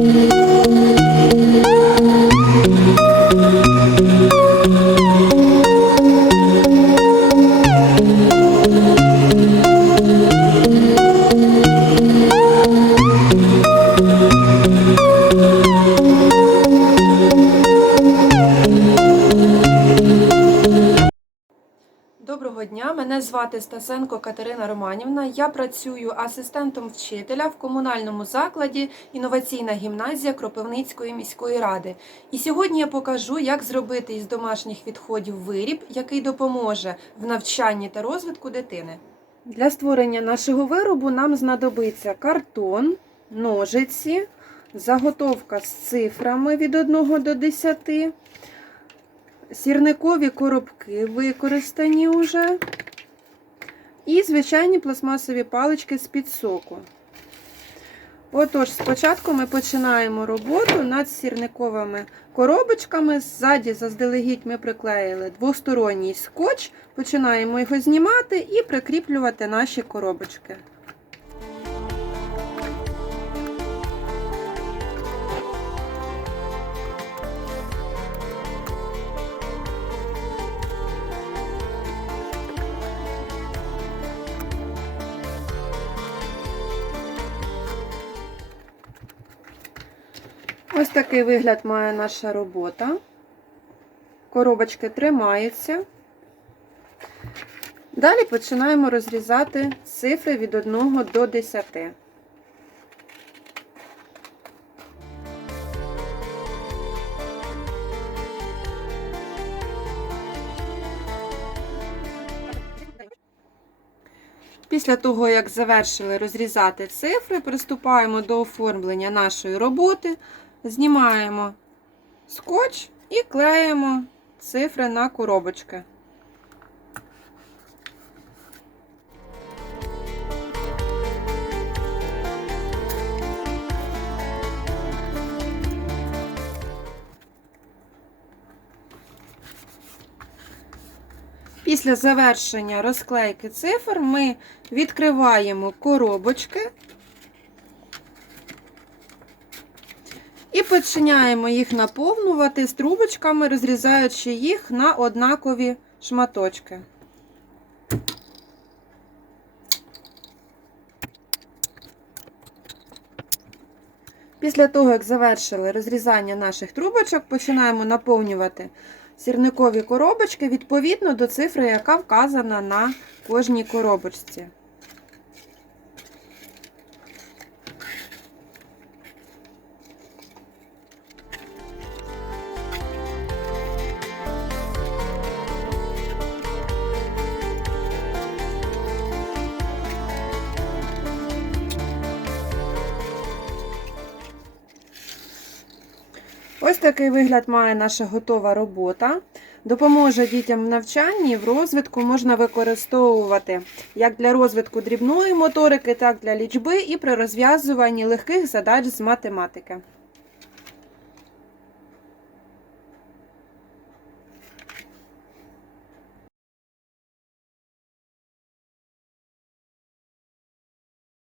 Thank you. Мене звати Стасенко Катерина Романівна. Я працюю асистентом вчителя в комунальному закладі Інноваційна гімназія Кропивницької міської ради. І сьогодні я покажу, як зробити із домашніх відходів виріб, який допоможе в навчанні та розвитку дитини. Для створення нашого виробу нам знадобиться картон, ножиці, заготовка з цифрами від 1 до 10, сірникові коробки використані вже. І звичайні пластмасові палички з-під соку. Отож, спочатку ми починаємо роботу над сірниковими коробочками. Ззаді заздалегідь ми приклеїли двосторонній скотч, починаємо його знімати і прикріплювати наші коробочки. Ось такий вигляд має наша робота. Коробочки тримаються. Далі починаємо розрізати цифри від 1 до 10. Після того, як завершили розрізати цифри, приступаємо до оформлення нашої роботи, знімаємо скотч і клеїмо цифри на коробочки. Після завершення розклейки цифр ми відкриваємо коробочки і починаємо їх наповнювати з трубочками, розрізаючи їх на однакові шматочки. Після того, як завершили розрізання наших трубочок, починаємо наповнювати сірникові коробочки відповідно до цифри, яка вказана на кожній коробочці. Ось такий вигляд має наша готова робота. Допоможе дітям в навчанні, в розвитку можна використовувати як для розвитку дрібної моторики, так і для лічби і при розв'язуванні легких задач з математики.